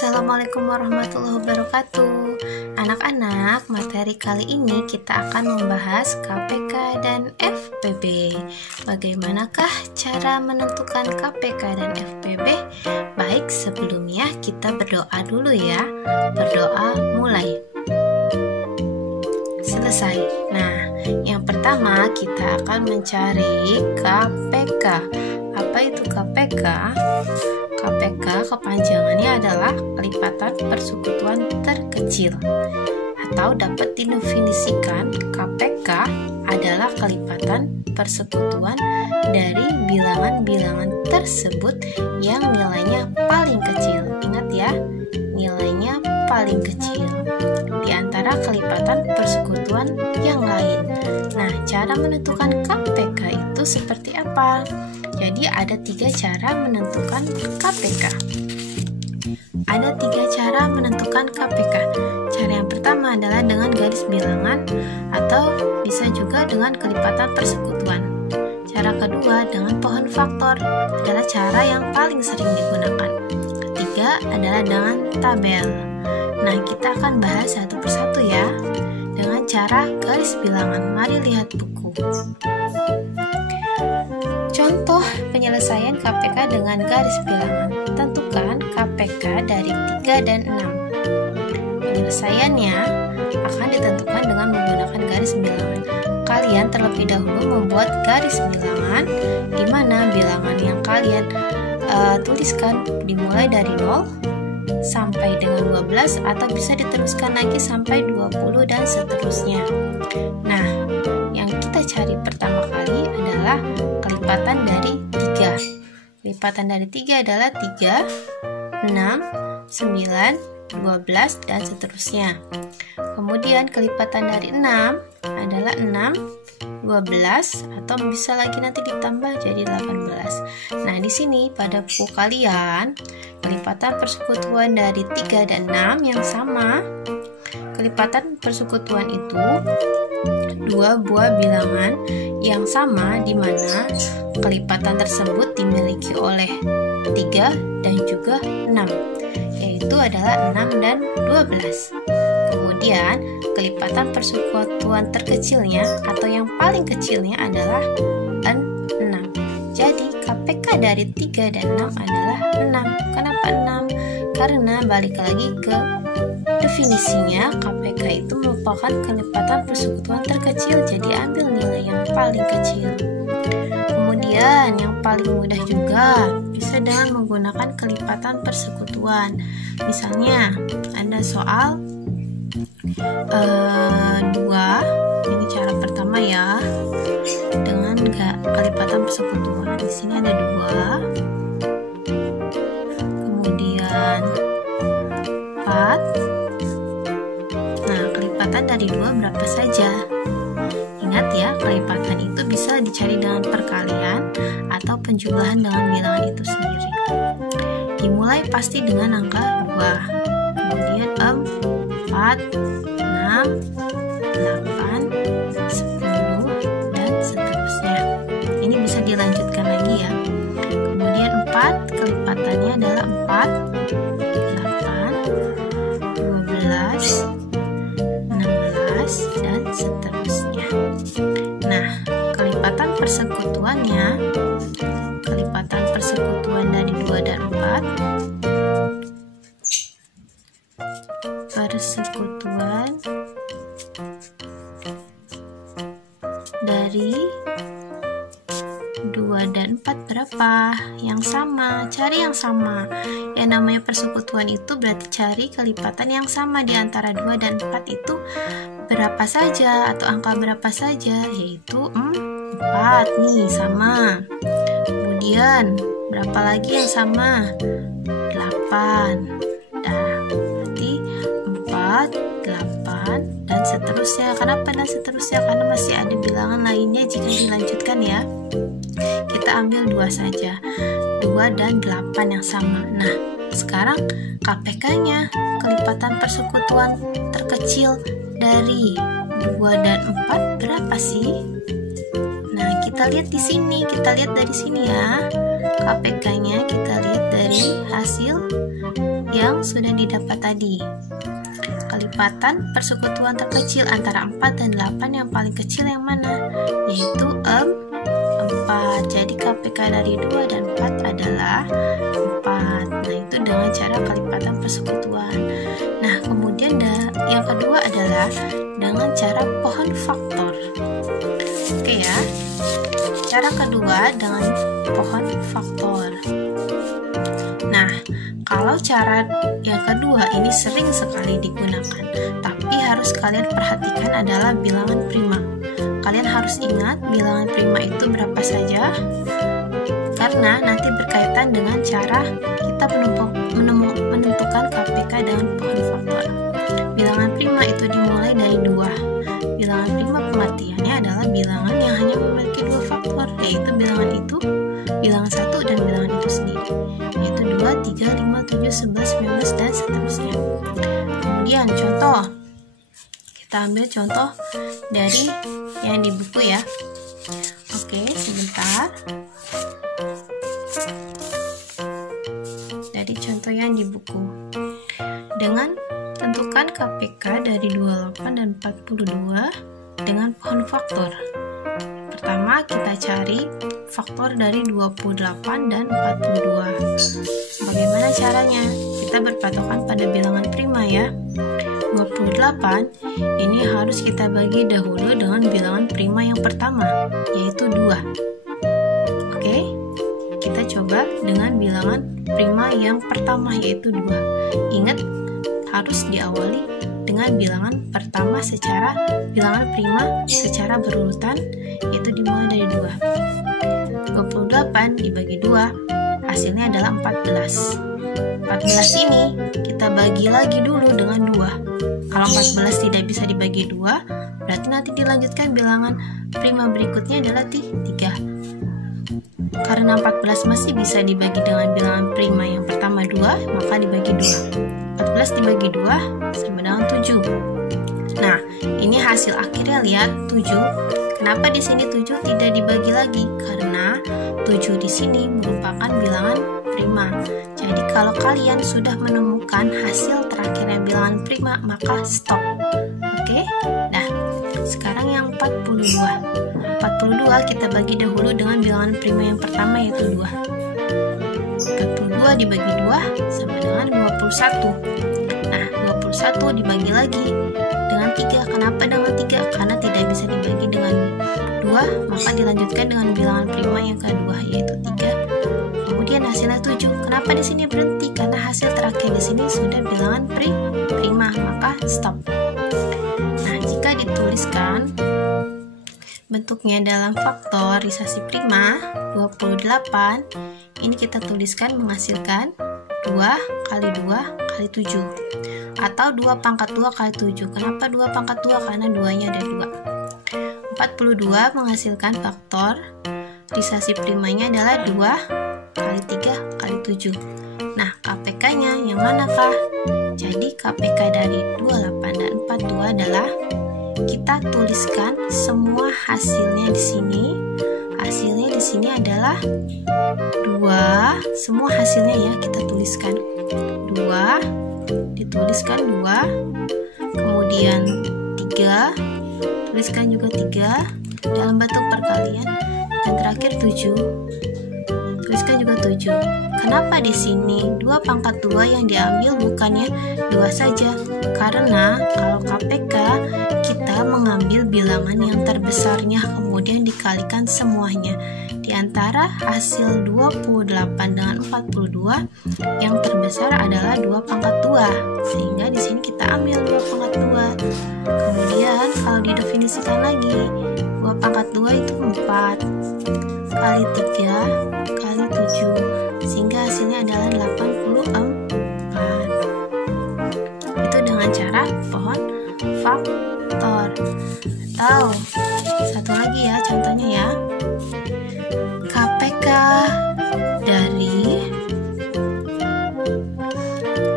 Assalamualaikum warahmatullahi wabarakatuh. Anak-anak, materi kali ini kita akan membahas KPK dan FPB. Bagaimanakah cara menentukan KPK dan FPB? Baik, sebelumnya kita berdoa dulu ya. Berdoa mulai. Selesai. Nah, yang pertama kita akan mencari KPK. Apa itu KPK? KPK kepanjangannya adalah kelipatan persekutuan terkecil, atau dapat didefinisikan KPK adalah kelipatan persekutuan dari bilangan-bilangan tersebut yang nilainya paling kecil. Ingat ya, nilainya paling kecil di antara kelipatan persekutuan yang lain. Nah, cara menentukan KPK itu seperti apa? Jadi ada 3 cara menentukan KPK. Ada 3 cara menentukan KPK. Cara yang pertama adalah dengan garis bilangan atau bisa juga dengan kelipatan persekutuan. Cara kedua dengan pohon faktor adalah cara yang paling sering digunakan. Ketiga adalah dengan tabel. Nah, kita akan bahas satu persatu ya. Dengan cara garis bilangan, mari lihat buku. Contoh penyelesaian KPK dengan garis bilangan. Tentukan KPK dari 3 dan 6. Penyelesaiannya akan ditentukan dengan menggunakan garis bilangan. Kalian terlebih dahulu membuat garis bilangan di mana bilangan yang kalian tuliskan dimulai dari 0 sampai dengan 12 atau bisa diteruskan lagi sampai 20 dan seterusnya. Nah, yang kita cari pertama kali adalah kelipatan dari 3. Kelipatan dari 3 adalah 3, 6, 9, 12 dan seterusnya. Kemudian kelipatan dari 6 adalah 6, 12 atau bisa lagi nanti ditambah jadi 18. Nah, di sini pada buku kalian kelipatan persekutuan dari 3 dan 6 yang sama. Kelipatan persekutuan itu 2 buah bilangan yang sama di mana kelipatan tersebut dimiliki oleh 3 dan juga 6, yaitu adalah 6 dan 12. Kemudian kelipatan persekutuan terkecilnya atau yang paling kecilnya adalah 6. Jadi KPK dari 3 dan 6 adalah 6. Kenapa 6? Karena balik lagi ke definisinya, KPK itu merupakan kelipatan persekutuan terkecil, jadi ambil nilai yang paling kecil. Kemudian yang paling mudah juga bisa dengan menggunakan kelipatan persekutuan. Misalnya ada soal 2, ini cara pertama ya, dengan kelipatan persekutuan. Di sini ada 2, kemudian 4. Nah, kelipatan dari 2 berapa saja? Ingat ya, kelipatan itu bisa dicari dengan perkalian atau penjumlahan dengan bilangan itu sendiri. Dimulai pasti dengan angka 2, kemudian 4, 6, 8, 10, dan seterusnya. Ini bisa dilanjutkan lagi ya. Kemudian 4, kelipatannya adalah 4, 8, 12, 16, dan seterusnya. Nah, kelipatan persekutuannya, kelipatan persekutuan dari 2 dan 4, persekutuan dari 2 dan 4 berapa? Yang sama, cari yang sama. Yang namanya persekutuan itu berarti cari kelipatan yang sama di antara 2 dan 4 itu berapa saja atau angka berapa saja, yaitu 4 nih sama. Kemudian berapa lagi yang sama? 8. Nah, berarti 4, 8, dan seterusnya. Kenapa dan seterusnya? Karena masih ada bilangan lainnya jika dilanjutkan ya. Kita ambil 2 saja, 2 dan 8 yang sama. Nah, sekarang KPK-nya, kelipatan persekutuan terkecil dari 2 dan 4 berapa sih? Nah, kita lihat di sini, kita lihat dari sini ya. KPK-nya kita lihat dari hasil yang sudah didapat tadi. Kelipatan persekutuan terkecil antara 4 dan 8 yang paling kecil yang mana? Yaitu 4. Jadi KPK dari 2 dan 4 adalah 4. Nah, itu dengan cara kelipatan persekutuan. Nah, kemudian yang kedua adalah dengan cara pohon faktor. Oke ya. Cara kedua dengan pohon faktor. Nah, kalau cara yang kedua ini sering sekali digunakan, tapi harus kalian perhatikan adalah bilangan prima. Kalian harus ingat bilangan prima itu berapa saja, karena nanti berkaitan dengan cara kita menentukan KPK dengan pohon faktor. Bilangan prima itu dimulai dari 2. Bilangan prima pengertiannya adalah bilangan yang hanya memiliki 2 faktor, yaitu bilangan itu, bilangan 1, dan bilangan itu sendiri, yaitu 2, 3, 5, 7, 11, 19, dan seterusnya. Kemudian contoh, kita ambil contoh dari yang di buku ya. Oke, sebentar. Dari contoh yang di buku. Dengan tentukan KPK dari 28 dan 42 dengan pohon faktor. Pertama, kita cari faktor dari 28 dan 42. Bagaimana caranya? Kita berpatokan pada bilangan prima ya. 28 ini harus kita bagi dahulu dengan bilangan prima yang pertama, yaitu 2. Oke, kita coba dengan bilangan prima yang pertama, yaitu 2. Ingat, harus diawali dengan bilangan pertama secara bilangan prima secara berurutan, yaitu dimulai dari 2. 28 dibagi 2, hasilnya adalah 14. 14 ini kita bagi lagi dulu dengan 2. Kalau 14 tidak bisa dibagi 2, berarti nanti dilanjutkan bilangan prima berikutnya adalah 3. Karena 14 masih bisa dibagi dengan bilangan prima yang pertama 2, maka dibagi 2. 14 dibagi 2 sama dengan 7. Nah, ini hasil akhirnya, lihat 7. Kenapa di sini 7 tidak dibagi lagi? Karena 7 di sini merupakan bilangan prima. Jadi kalau kalian sudah menemukan hasil terakhirnya bilangan prima, maka stop. Oke? Nah, sekarang yang 42. 42 kita bagi dahulu dengan bilangan prima yang pertama, yaitu 2. 42 dibagi 2 sama dengan 21. Nah, 21 dibagi lagi dengan 3. Kenapa dengan 3? Karena tidak bisa dibagi dengan 2, maka dilanjutkan dengan bilangan prima yang kedua, yaitu 3. Kemudian hasilnya 7. Kenapa di sini berhenti? Karena hasil terakhir di sini sudah bilangan prima, maka stop. Nah, jika dituliskan bentuknya dalam faktorisasi prima 28, ini kita tuliskan menghasilkan 2 kali 2 kali 7, atau 2 pangkat 2 kali 7. Kenapa 2 pangkat 2? Karena 2-nya ada 2. 42 menghasilkan faktor risasi primanya adalah 2 kali 3 kali 7. Nah, KPK-nya yang manakah? Jadi KPK dari 28 dan 42 adalah, kita tuliskan semua hasilnya di sini. Hasilnya di sini adalah 2. Semua hasilnya ya kita tuliskan 2. Dituliskan 2. Kemudian 3. Tuliskan juga 3 dalam bentuk perkalian, dan terakhir 7. Tuliskan juga 7. Kenapa di sini 2 pangkat 2 yang diambil bukannya 2 saja? Karena kalau KPK kita mengambil bilangan yang terbesarnya kemudian dikalikan semuanya. Di antara hasil 28 dengan 42, yang terbesar adalah 2 pangkat 2. Sehingga di sini kita ambil 2 pangkat 2. Kemudian kalau didefinisikan lagi, 2 pangkat 2 itu 4 kali 3 kali 7, sehingga hasilnya adalah 84. Itu dengan cara pohon faktor. Atau satu lagi ya, contohnya ya, KPK dari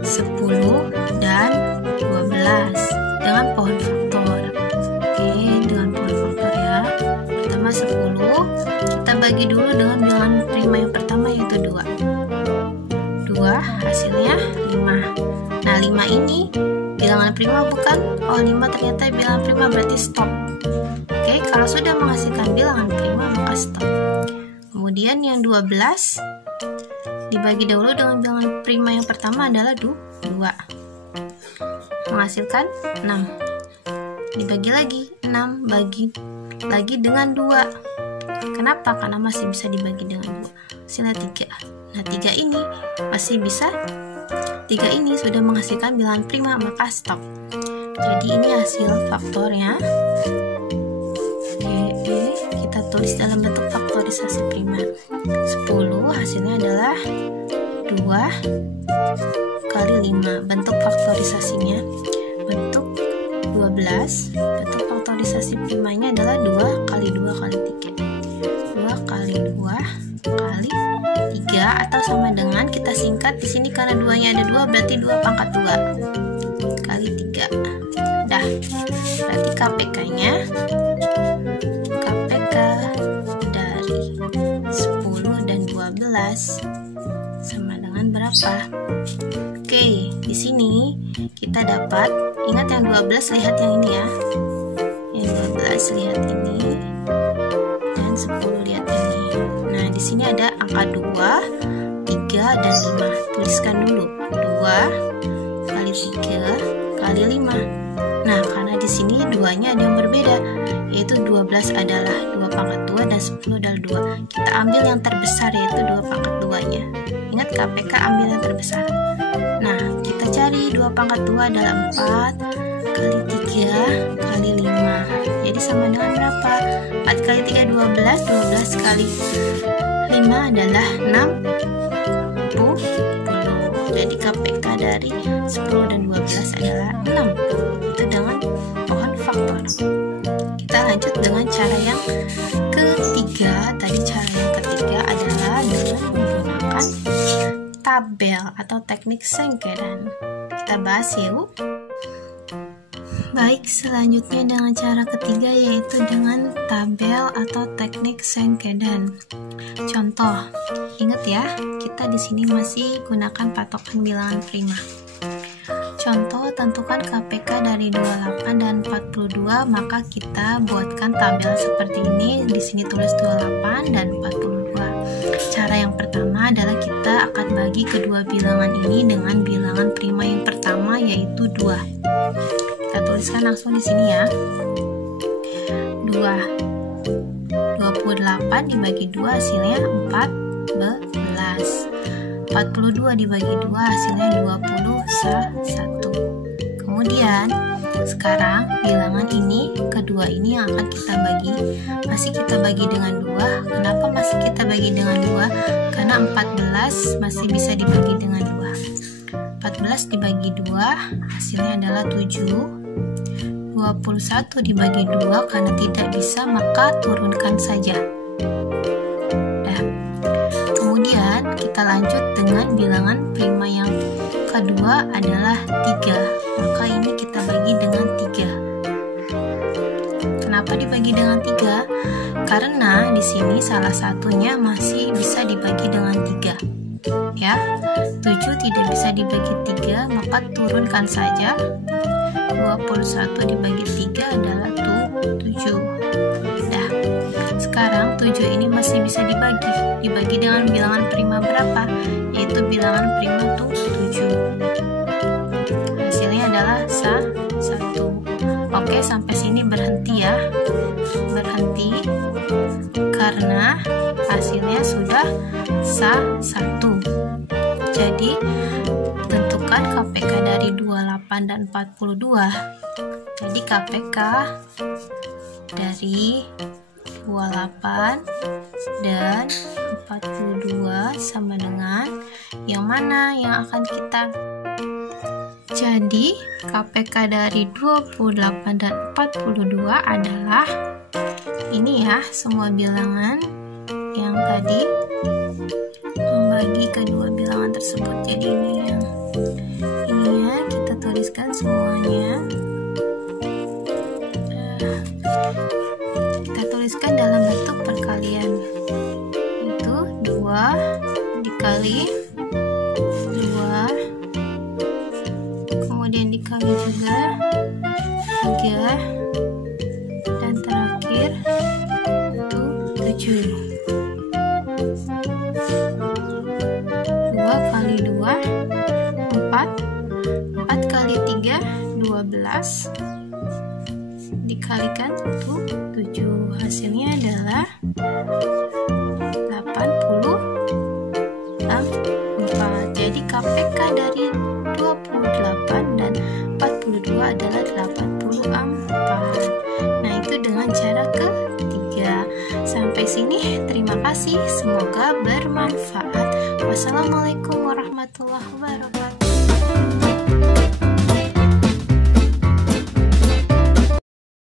10 dan 12 dengan pohon faktor. Oke, dengan pohon faktor ya. Pertama 10, kita bagi dulu dengan bilangan prima yang pertama, yaitu 2. 2 hasilnya 5. Nah, 5 ini bilangan prima bukan? Oh, 5 ternyata bilangan prima, berarti stop. Oke, kalau sudah menghasilkan bilangan prima maka stop. Kemudian yang 12 dibagi dahulu dengan bilangan prima yang pertama adalah 2. Menghasilkan 6. Dibagi lagi 6, bagi lagi dengan 2. Kenapa? Karena masih bisa dibagi dengan 2. Hasilnya 3. Nah, 3 ini masih bisa. 3 ini sudah menghasilkan bilangan prima, maka stop. Jadi ini hasil faktornya. Kita tulis dalam bentuk faktorisasi prima. 10 hasilnya adalah 2 kali 5. Bentuk faktorisasinya bentuk 12. Bentuk faktorisasi primanya adalah 2 kali 2 kali 3. 2 kali 2 kali 3, atau sama dengan kita singkat di sini karena 2-nya ada 2, berarti 2 pangkat 2 kali 3. Dah. Berarti KPK-nya dari 10 dan 12 sama dengan berapa? Oke, di sini kita dapat, ingat yang 12 lihat yang ini ya. Yang 12 lihat ini dan 10 lihat ini. Nah, di sini ada angka 2, 3 dan 5. Tuliskan dulu. 2 kali 3 kali 5. Nah, karena di sini 2-nya ada yang berbeda, yaitu 12 adalah 2 pangkat 2 dan 10 adalah 2. Kita ambil yang terbesar, yaitu 2 pangkat 2-nya. Ingat, KPK ambil yang terbesar. Nah, kita cari 2 pangkat 2 adalah 4 kali 3 kali 5. Jadi sama dengan berapa? 4 kali 3 12, 12 kali 5 adalah 60. Jadi KPK dari 10 dan 12 adalah 6. Itu dengan pohon faktor. Kita lanjut dengan cara yang ketiga. Tadi cara yang ketiga adalah dengan menggunakan tabel atau teknik Saint-Gaudens. Kita bahas yuk. Baik, selanjutnya dengan cara ketiga yaitu dengan tabel atau teknik Saint-Gaudens. Contoh, ingat ya, kita di sini masih gunakan patokan bilangan prima. Contoh, tentukan KPK dari 28 dan 42, maka kita buatkan tabel seperti ini. Di sini tulis 28 dan 42. Cara yang pertama adalah kita akan bagi kedua bilangan ini dengan bilangan prima yang pertama, yaitu 2. Kita tuliskan langsung di sini ya. 28 dibagi 2 hasilnya 14. 42 dibagi 2 hasilnya 21. Kemudian sekarang bilangan ini, kedua ini yang akan kita bagi, masih kita bagi dengan 2. Kenapa masih kita bagi dengan 2? Karena 14 masih bisa dibagi dengan 2. 14 dibagi 2 hasilnya adalah 7. 21 dibagi 2 karena tidak bisa, maka turunkan saja. Nah, kemudian kita lanjut dengan bilangan prima yang kedua adalah 3. Maka ini kita bagi dengan 3. Kenapa dibagi dengan 3? Karena di sini salah satunya masih bisa dibagi dengan 3. Ya, 7 tidak bisa dibagi 3, maka turunkan saja. 21 dibagi 3 adalah 7. Nah, sekarang 7 ini masih bisa dibagi dengan bilangan prima berapa? Yaitu bilangan prima 7. Hasilnya adalah 1. Oke, sampai sini berhenti ya. Berhenti karena hasilnya sudah 1. Jadi tentukan KPK dari 28 dan 42. Jadi KPK dari 28 dan 42 sama dengan yang mana yang akan kita? Jadi KPK dari 28 dan 42 adalah ini ya, semua bilangan yang tadi membagi kedua bilangan tersebut. Jadi ini yang ininya kita tuliskan semuanya. Kita tuliskan dalam bentuk perkalian. Itu 2 dikali 2 kemudian dikali juga 3, dan terakhir itu 7. 2 kali 2 4, 4 kali 3 12, dikalikan 7, hasilnya adalah 84. Jadi KPK dari 28 dan 42 adalah 84. Nah, itu dengan cara ketiga. Sampai sini terima kasih, semoga bermanfaat. Wassalamualaikum warahmatullahi wabarakatuh.